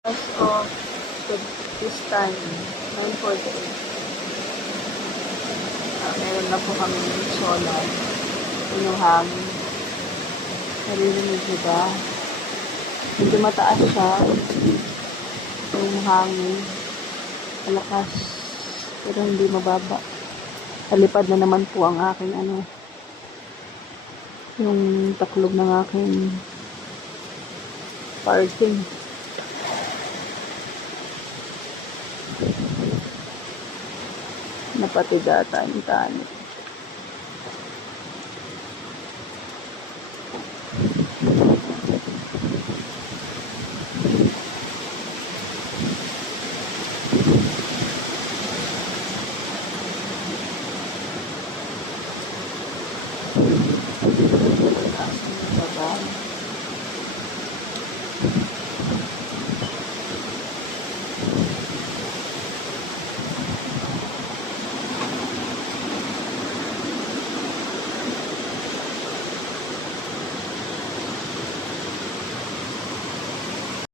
As of this time, 9:48, meron na po kami solar. Yung hangin. Naririnig nyo ba? Medyo mataas siya. Yung hangin. Malakas. Pero hindi mababa. Talipad na naman po ang aking yung taklog ng aking parking. Napatigatan yung tanit.